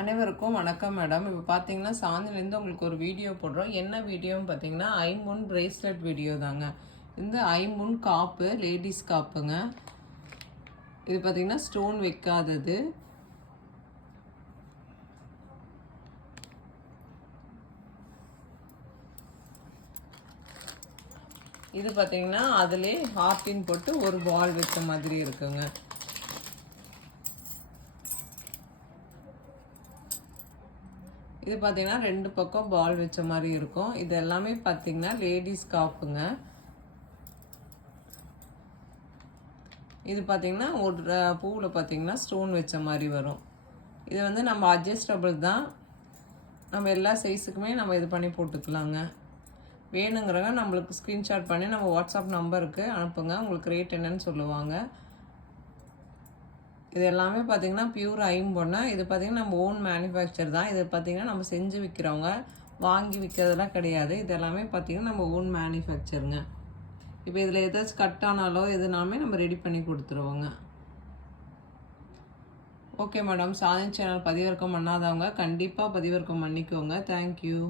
அனைவருக்கும் வணக்கம் மேடம். இப்போ பார்த்தீங்கன்னா சாந்திலேருந்து உங்களுக்கு ஒரு வீடியோ போடுறோம். என்ன வீடியோன்னு பார்த்தீங்கன்னா ஐம்பொன் பிரேஸ்லெட் வீடியோ தாங்க. இந்த ஐம்பொன் காப்பு லேடிஸ் காப்புங்க. இது பார்த்தீங்கன்னா ஸ்டோன் வைக்காதது. இது பார்த்தீங்கன்னா அதிலே ஹார்டின் போட்டு ஒரு பால் வச்ச மாதிரி இருக்குங்க. இது பார்த்தீங்கன்னா ரெண்டு பக்கம் பால் வச்ச மாதிரி இருக்கும். இது எல்லாமே பார்த்தீங்கன்னா லேடிஸ் காப்புங்க. இது பார்த்தீங்கன்னா ஒரு பூவில் பார்த்தீங்கன்னா ஸ்டோன் வச்ச மாதிரி வரும். இது வந்து நம்ம அட்ஜஸ்டபிள் தான். நம்ம எல்லா சைஸுக்குமே நம்ம இது பண்ணி போட்டுக்கலாங்க. வேணுங்கிறவங்க நம்மளுக்கு ஸ்க்ரீன்ஷாட் பண்ணி நம்ம வாட்ஸ்அப் நம்பருக்கு அனுப்புங்க. உங்களுக்கு ரேட் என்னன்னு சொல்லுவாங்க. இது எல்லாமே பார்த்தீங்கன்னா பியூர் ஐம்பொன்னு. இது பார்த்தீங்கன்னா நம்ம ஓன் மேனுஃபேக்சர் தான். இது பார்த்தீங்கன்னா நம்ம செஞ்சு விற்கிறவங்க, வாங்கி விற்கிறதெல்லாம் கிடையாது. இது எல்லாமே பார்த்தீங்கன்னா நம்ம ஓன் மேனுஃபேக்சருங்க. இப்போ இதில் ஏதாச்சும் கட் ஆனாலோ எதுனாலுமே நம்ம ரெடி பண்ணி கொடுத்துருவோங்க. Okay madam. சாந்தி சேனல் பதிவிறக்கம் பண்ணாதவங்க கண்டிப்பாக பதிவிறக்கம் பண்ணிக்கோங்க. தேங்க்யூ.